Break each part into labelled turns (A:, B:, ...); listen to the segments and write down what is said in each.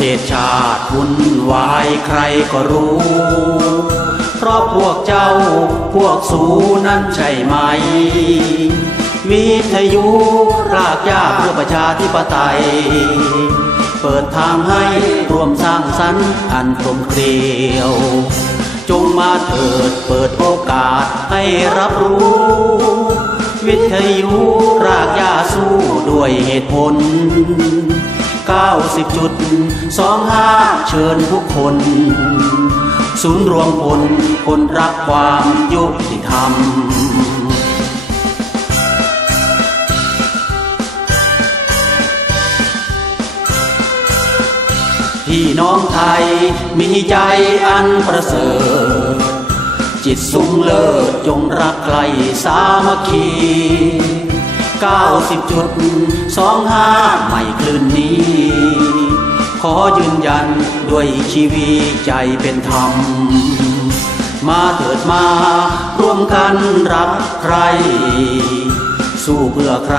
A: เทศชาติวุ่นวายใครก็รู้ เพราะพวกเจ้าพวกสูนั้นใช่ไหม วิทยุรากยาเพื่อประชาธิปไตย เปิดทางให้รวมสร้างสรรค์อันกลมเกลียว จงมาเถิดเปิดโอกาสให้รับรู้ วิทยุรากยาสู้ด้วยเหตุผล 90จุดสองห้าเชิญทุกคน ศูนย์รวมพลคนรักความยุติธรรมพี่น้องไทยมีใจอันประเสริฐ จิตสูงเลิศจงรักใครสามัคคี 90จุดสองห้าไม่คลื่นนี้ ขอยืนยันด้วยชีวิตใจเป็นธรรม มาเถิดมาร่วมกันรักใคร สู้เพื่อใคร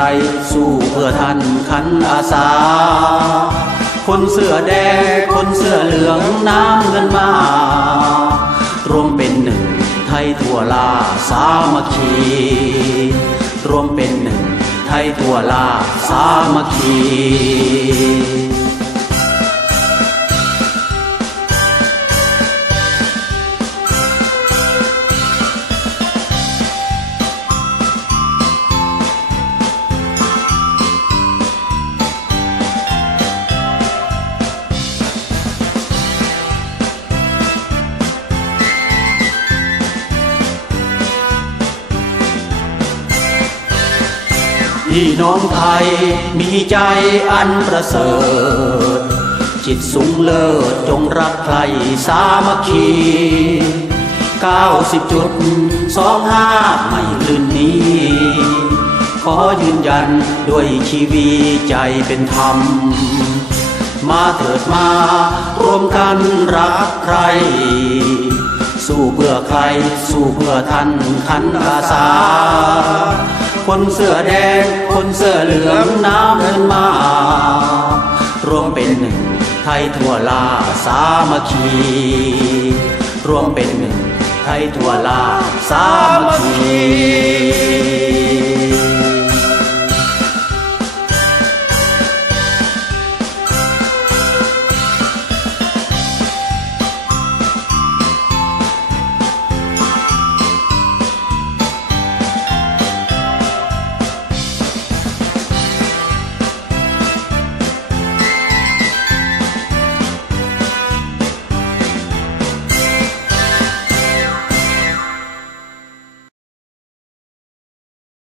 A: สู้เพื่อท่านขันอาสา คนเสื้อแดง คนเสื้อเหลืองน้ำเงินมารวมเป็นหนึ่งไทยทั่วลาสามัคคีรวมเป็นหนึ่ง ไทยทั่วลาสามัคคี พี่น้องไทยมีใจอันประเสริฐ จิตสูงเลิศจงรักใครสามัคคี90จุดสองห้าไม่ลืนนี้ ขอยืนยันด้วยชีวิตใจเป็นธรรม มาเถิดมารวมกันรักใคร สู้เพื่อใคร สู้เพื่อท่านขันอาสา คนเสื้อแดง คนเสื้อเหลืองน้ำเงินมา รวมเป็นหนึ่ง ไทยทั่วลาสามัคคี รวมเป็นหนึ่ง ไทยทั่วลาสามัคคี